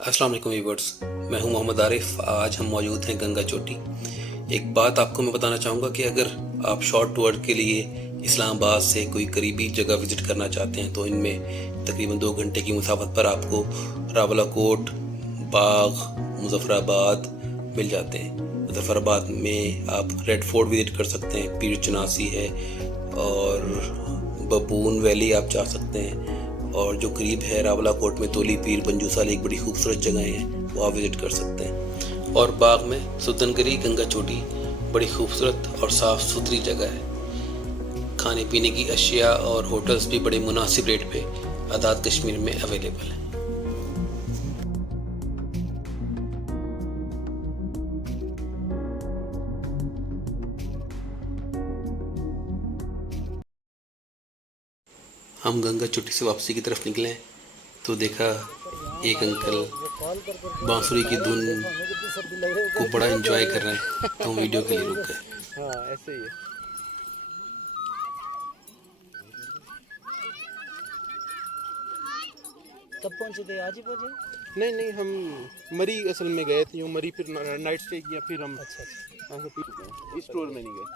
अस्सलाम वालेकुम व्यूअर्स, मैं हूं मोहम्मद आरिफ। आज हम मौजूद हैं गंगा चोटी। एक बात आपको मैं बताना चाहूँगा कि अगर आप शॉर्ट टूर के लिए इस्लामाबाद से कोई करीबी जगह विज़िट करना चाहते हैं तो इनमें तकरीबन 2 घंटे की मुसाफत पर आपको रावलाकोट, बाग, मुज़फ़्फ़राबाद मिल जाते हैं। मुज़फ़्फ़राबाद में आप रेड फोर्ट विज़िट कर सकते हैं, पीर चनासी है और बबून वैली आप जा सकते हैं। और जो करीब है रावलाकोट में तोली पीर पंजूसाल एक बड़ी खूबसूरत जगह है, वो आप विज़िट कर सकते हैं। और बाग में सुल्तानगरी गंगा चोटी बड़ी खूबसूरत और साफ़ सुथरी जगह है। खाने पीने की अशिया और होटल्स भी बड़े मुनासिब रेट पे आज़ाद कश्मीर में अवेलेबल हैं। हम गंगा चोटी से वापसी की तरफ निकले तो देखा एक अंकल बांसुरी की धुन को बड़ा एंजॉय कर रहे हैं, तो हम वीडियो के लिए रुक गए। हाँ ऐसे ही है। कब पहुंचे थे? आज ही पहुंचे? नहीं नहीं, हम मरी असल में गए थे, मरी फिर नाइट स्टे किया, फिर हम अच्छा अच्छा, यहाँ से फिर गए, इस टूर में नहीं गए।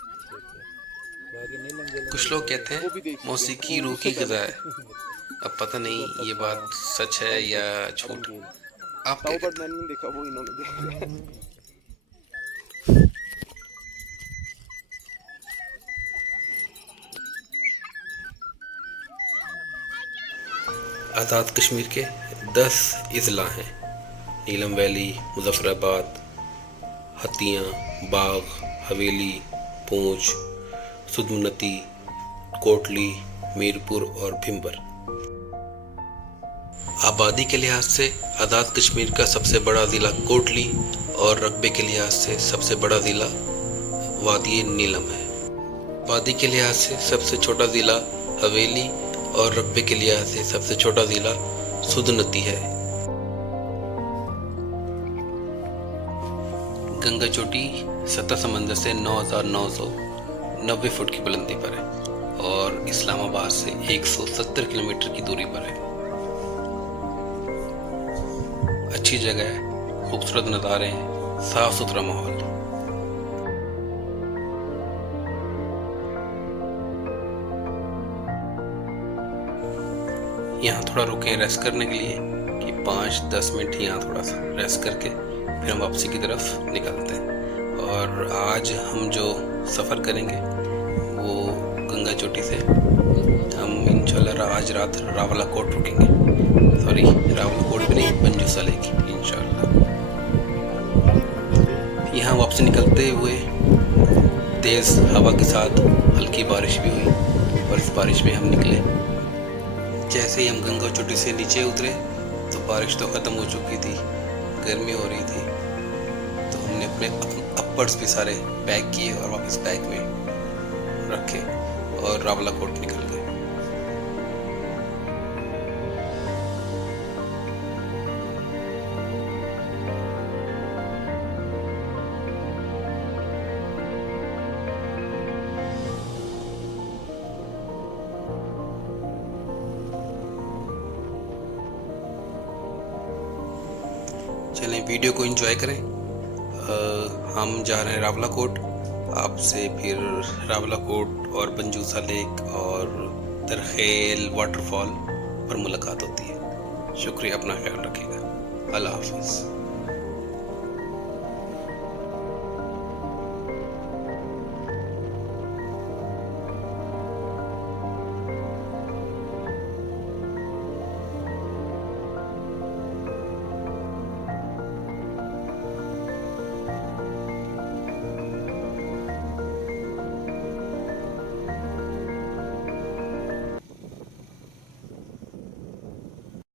तो आगे नीलम जल कुछ लोग कहते वो भी हैं देख सकते हैं, मौसीकी वो रूह उससे की पहले। ग़िज़ा है। अब पता नहीं ये बात सच है या झूठ, आप क्या टाउबर्ड कहते हैं? मैंने नहीं देखा, वो इन्होंने देखा। आज़ाद कश्मीर के 10 अजला हैं: नीलम वैली, मुज़फ़्फ़राबाद, हतियाँ, बाग, हवेली, पूंछ, सुदमनती, कोटली, मीरपुर और भिम्बर। आबादी के लिहाज से आज़ाद कश्मीर का सबसे बड़ा ज़िला कोटली और रकबे के लिहाज से सबसे बड़ा ज़िला वादी नीलम है। आबादी के लिहाज से सबसे छोटा ज़िला हवेली और रकबे के लिहाज से सबसे छोटा ज़िला सुदनती है। गंगा चोटी सतह समंदर से 9,990 फुट की बुलंदी पर है और इस्लामाबाद से 170 किलोमीटर की दूरी पर है। अच्छी जगह है, खूबसूरत नज़ारे हैं, साफ सुथरा माहौल। यहाँ थोड़ा रुके रेस्ट करने के लिए कि 5-10 मिनट यहाँ थोड़ा सा रेस्ट करके फिर हम वापसी की तरफ निकलते हैं। और आज हम जो सफ़र करेंगे वो गंगा चोटी से हम इंशाल्लाह आज रात रावलाकोट रुकेंगे। सॉरी, रावलाकोट भी नहीं, पंजूसा लेक इंशाल्लाह। यहाँ वापसी निकलते हुए तेज़ हवा के साथ हल्की बारिश भी हुई और इस बारिश में हम निकले। जैसे ही हम गंगा चोटी से नीचे उतरे तो बारिश तो ख़त्म हो चुकी थी, गर्मी हो रही थी, तो हमने अपने अपर्स भी सारे पैक किए और वापस बैग में रखे और रावलाकोट निकल गए। चलें, वीडियो को एंजॉय करें। हम जा रहे हैं रावलाकोट। आपसे फिर रावलाकोट और पंजूसा लेक और तरखेल वाटरफॉल पर मुलाकात होती है। शुक्रिया, अपना ख्याल रखिएगा। अल्लाह हाफ़िज़।